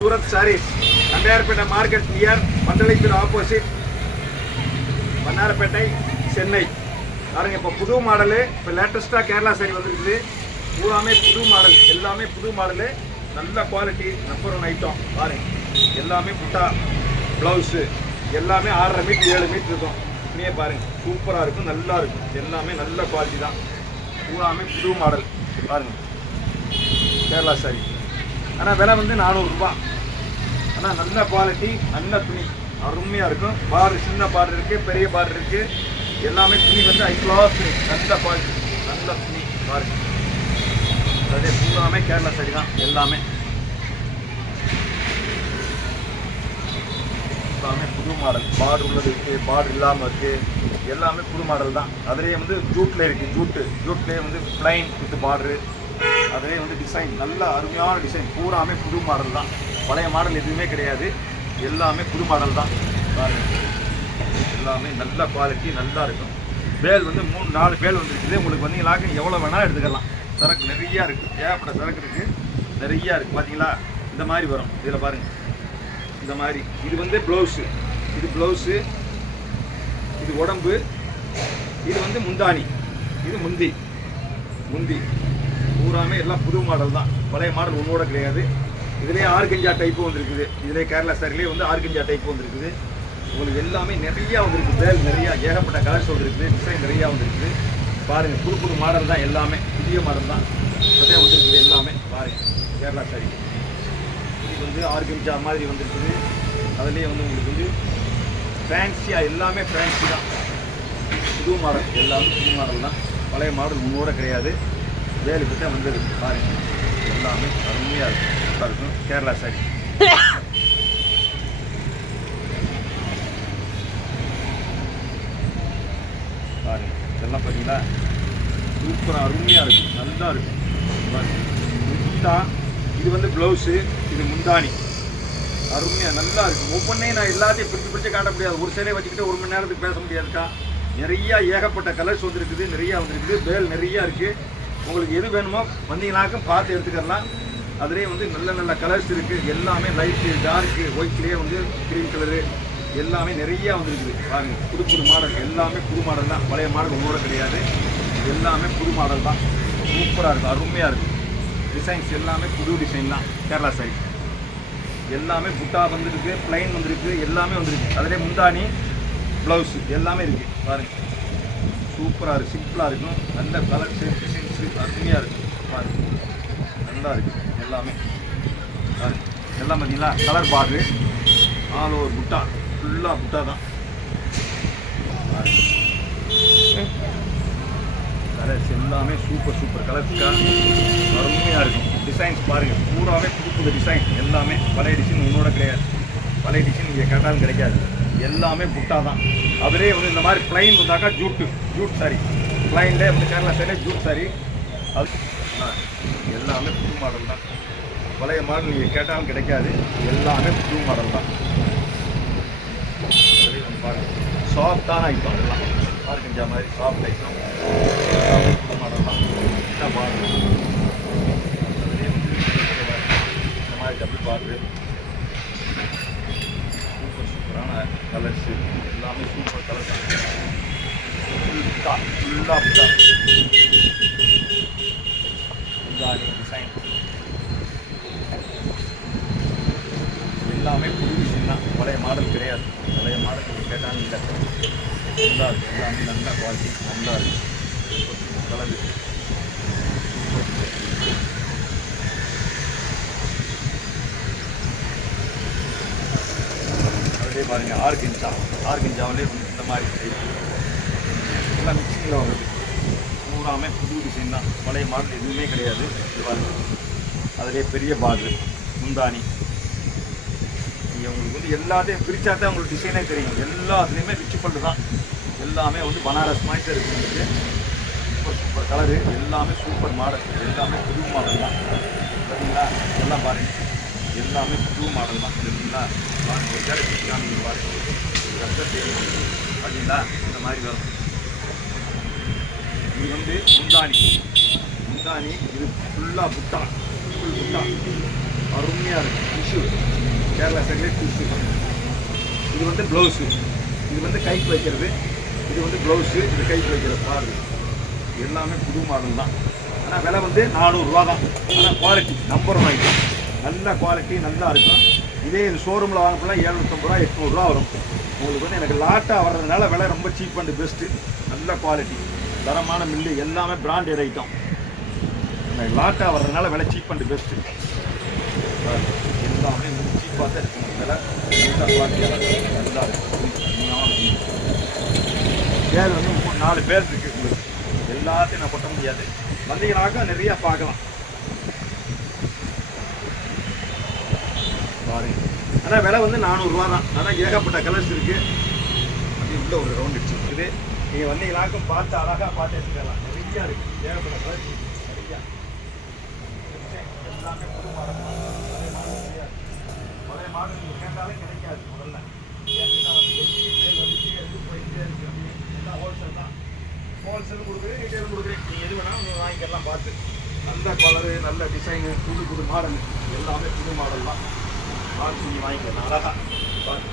सूरत saris Tondiarpet market near मंडलिक्कुर opposite वन्नारपेटை சென்னை பாருங்க இப்ப புது மாடல் இப்ப லேட்டஸ்டா கேரளா சாரி வந்திருக்கு பூராமே புது மாடல் எல்லாமே புது மாடல் நல்ல குவாலிட்டி நம்பர் 1 ஐட்டம் பாருங்க எல்லாமே புட்டா ப்ளவுஸ் எல்லாமே 6.5 மீட்டர் 7 மீட்டர் இருக்கும் நீங்க பாருங்க சூப்பரா இருக்கும் நல்லா இருக்கும் எல்லாமே நல்ல குவாலிட்டி தான் பூராமே புது மாடல் பாருங்க கேரளா சாரி ஆனா விலை வந்து 400 ரூபாய் ஆனா நல்ல குவாலிட்டி நல்ல துணி அருமையா இருக்கும் பார்டர் சின்ன பார்டர் இருக்கு பெரிய பார்டர் இருக்கு எல்லாமே துணி வந்து ஹை கிளாஸ் நல்ல குவாலிட்டி நல்ல துணி பாருங்க அதே பூராமே கேரளா சாரி தான் எல்லாமே புது மாடல் பார்டர் உள்ளது இருக்கு பார்டர் இல்லாமல் இருக்கு எல்லாமே புது மாடல் தான் அதுலேயே வந்து ஜூட்ல இருக்கு ஜூட்லேயே வந்து பிளைன் வித் பார்டரு அதே வந்து டிசைன் நல்ல அருமையான டிசைன் பூராமே புது மாடல் தான் பழைய மாடல் எதுவுமே கிடையாது எல்லாமே புது மாடல் தான் எல்லாமே நல்ல குவாலிட்டி நல்லா இருக்கும் பேல் வந்து 3-4 பேல் வந்துருக்குது உங்களுக்கு வந்தீங்களாக்க எவ்வளோ வேணாலும் எடுத்துக்கலாம் சரக்கு நிறையா இருக்குது ஏகப்பட்ட சரக்கு இருக்குது நிறையா இருக்குது பார்த்தீங்களா இந்த மாதிரி வரும் இதில் பாருங்கள் இந்த மாதிரி இது வந்து ப்ளவுஸு இது ப்ளவுஸு இது உடம்பு இது வந்து முந்தானி இது முந்தி பூராமே எல்லாம் புது மாடல் தான் பழைய மாடல் ஒன்றோட கிடையாது இதிலே ஆர்கஞ்சா டைப்பு வந்துருக்குது இதிலே கேரளா சாரிலே வந்து ஆர்கஞ்சா டைப்பு வந்துருக்குது உங்களுக்கு எல்லாமே நிறையா வந்துருக்கு பேல் நிறையா ஏகப்பட்ட கலர்ஸ் வந்துருக்குது டிசைன் நிறையா வந்துருக்குது பாருங்கள் புது மாடல் தான் எல்லாமே புதிய மாடல் தான் இப்போதே வந்துருக்குது எல்லாமே பாருங்கள் கேரளா சாரி இது வந்து ஆர்கஞ்சா மாதிரி வந்துருக்குது அதுலேயே வந்து உங்களுக்கு வந்து ஃபேன்சியாக எல்லாமே ஃபேன்சி தான் புது மாடல் எல்லாமே புது மாடல் தான் பழைய மாடல் முன்னோட கிடையாது வேலை பற்றி வந்தது பாருங்க எல்லாமே அருமையாக இருக்கும் கேரளா சாரி பாருங்க இதெல்லாம் பார்த்தீங்களா சூப்பராக அருமையாக இருக்கும் நல்லா இருக்கும் முட்டா இது வந்து ப்ளவுஸு இது முந்தானி அருமையாக நல்லா இருக்கும் ஒவ்வொன்றையும் நான் எல்லாத்தையும் பிரித்து காட்ட முடியாது ஒரு சேலையை வச்சுக்கிட்டு 1 மணி நேரத்துக்கு பேச முடியாதுக்கா நிறையா ஏகப்பட்ட கலர்ஸ் வந்துருக்குது நிறையா வந்துருக்குது பேல் நிறையா இருக்குது உங்களுக்கு எது வேணுமோ வந்தீங்கனாக்க பார்த்து எடுத்துக்கலாம் அதுலேயே வந்து நல்ல கலர்ஸ் இருக்குது எல்லாமே லைட்டு டார்க்கு ஒயிட்லேயே வந்து க்ரீன் கலரு எல்லாமே நிறையா வந்துருக்குது பாருங்கள் புது மாடல் எல்லாமே புது மாடல் தான் பழைய மாடல் ஒன்றோட கிடையாது எல்லாமே புது மாடல் தான் சூப்பராக இருக்கும் அருமையாக இருக்கும் டிசைன்ஸ் எல்லாமே புது டிசைன் தான் கேரளா சாரி எல்லாமே புட்டா வந்துருக்கு பிளைன் வந்துருக்கு எல்லாமே வந்துருக்கு அதிலே முந்தானி ப்ளவுஸு எல்லாமே இருக்குது பாருங்கள் சூப்பராக இருக்குது சிம்பிளாக இருக்கும் நல்ல கலர்ஸு டிசைன்ஸு அருமையாக இருக்கும் பாருங்கள் நல்லா இருக்குது எல்லாமே பாருங்கள் எல்லாம் பார்த்தீங்களா கலர் பார்டரு ஆல் ஓவர் புட்டா ஃபுல்லாக புட்டா தான் கலர்ஸ் எல்லாமே சூப்பர் கலர்ஸ்க்காக அருமையாக இருக்கும் டிசைன்ஸ் பாருங்கள் பூராவே புது டிசைன் எல்லாமே பழைய டிசைன் உன்னோட கிடையாது பழைய டிசைன் இங்கே கேட்டாலும் கிடைக்காது எல்லாமே புட்டா தான் அதிலே வந்து இந்த மாதிரி பிளைன் வந்தாக்கா ஜூட் சாரி பிளைன்லேயே வந்து கேரளா சாரி ஜூட் சாரி அது எல்லாமே புது மாடல் தான் பழைய மாடல் நீங்கள் கேட்டாலும் கிடைக்காது எல்லாமே புது மாடல் தான் பாருங்கள் சாஃப்டான ஐட்டம் எல்லாம் ஆர்கஞ்சா மாதிரி சாஃப்ட் ஐட்டம் புது மாடல் தான் இந்த மாடல் அதுலேயே வந்து இந்த மாதிரி டபுள் பார்டரு சூப்பரான கலர்ஸு எல்லாமே சூப்பர் கலர் தான் ஃபுல்லாக டிசைன் எல்லாமே புது விஷயம் தான் பழைய மாடல் கிடையாது பழைய மாடல் கேட்டாலும் இல்லை நல்லா இருக்குது எல்லாமே நல்ல குவாலிட்டி நல்லா இருக்குது கலரு அதே பாருங்கள் ஆர்கஞ்சாவிலே இந்த மாதிரி டைப் எல்லாம் மிக்சிங்கில் வருது பூராமே புது டிசைன் தான் பழைய மாடல் எதுவுமே கிடையாது இது பாருங்கள் அதிலே பெரிய பார்டரு முந்தானி நீங்கள் உங்களுக்கு வந்து எல்லாத்தையும் பிரித்தா தான் உங்களுக்கு டிசைனே தெரியும் எல்லாத்துலேயுமே ரிச் பல்லு தான் எல்லாமே வந்து பனாரஸ் மாதிரி தான் இருக்குது உங்களுக்கு சூப்பர் கலரு எல்லாமே சூப்பர் மாடல் எல்லாமே புது மாடல் தான் பார்த்தீங்களா எல்லாம் பாருங்கள் எல்லாமே புது மாடல் தான் சரிங்களா பாருங்கள் பார்த்தீங்களா இந்த மாதிரி வரும் இது வந்து முந்தானி இது ஃபுல்லாக புட்டா ஃபுல் புட்டா அருமையாக இருக்குது. டிஷ்யூ கேரளா சைட்லேயே டிஷ்யூ. இது வந்து ப்ளவுஸு, இது வந்து கைக்கு வைக்கிறது, இது வந்து ப்ளவுஸு, இது கைக்கு வைக்கிறது. பாரு எல்லாமே புது மாடல் தான். ஆனால் விலை வந்து 400 ரூபா தான். ஆனால் குவாலிட்டி நம்பர் 1 ஐட்டம். நல்ல குவாலிட்டி நல்லா இருக்கும். இதே இது ஷோரூமில் வாங்கப்போலாம் 750 ரூபா 800 ரூபா வரும். உங்களுக்கு வந்து எனக்கு லாட்டாக வர்றதுனால விலை ரொம்ப சீப் அண்ட் பெஸ்ட்டு. நல்ல குவாலிட்டி தரமான மில்லு, எல்லாமே பிராண்டட் ஐட்டம். எனக்கு லாட்டாக வர்றதுனால விலை சீப் அண்ட் பெஸ்ட்டு. எல்லாமே சீப்பாக தான் இருக்கும். விலை நல்ல குவாலிட்டியாக நல்லா இருக்கும். பேர் வந்து 3-4 பேர் இருக்குது உங்களுக்கு. எல்லாத்தையும் நான் கொட்ட முடியாது. வந்தீங்கன்னாக்கா நிறையா பார்க்கலாம் பாருங்க. ஆனால் விலை வந்து 400 ரூபா தான். ஆனால் ஏகப்பட்ட கலர்ஸ் இருக்குது. அப்படி உள்ள ஒரு ரவுண்ட் அடிச்சுருக்குது. நீங்கள் வந்தீங்கன்னாக்கும் பார்த்து அழகாக பார்த்து எடுத்துக்கலாம். நிறையா இருக்குது, ஏகப்பட்ட கலர்ஸ் நிறையா. எல்லாமே புது மாடல். பழைய மாடல் நீங்கள் கேட்டாலே கிடைக்காது. முதல்ல ஏன்னா வந்து எடுத்து போயிட்டே இருக்கு. எல்லாம் ஹோல்சேல் தான். ஹோல்சேல் கொடுக்குறேன், ரீட்டைல் கொடுக்குறேன். நீங்கள் எது வேணாலும் வாங்கிக்கலாம் பார்த்து. நல்ல கலரு, நல்ல டிசைனு, புது புது மாடல், எல்லாமே புது மாடல் தான். பார்த்து நீங்கள் வாங்கிக்கலாம் அழகாக பார்த்து.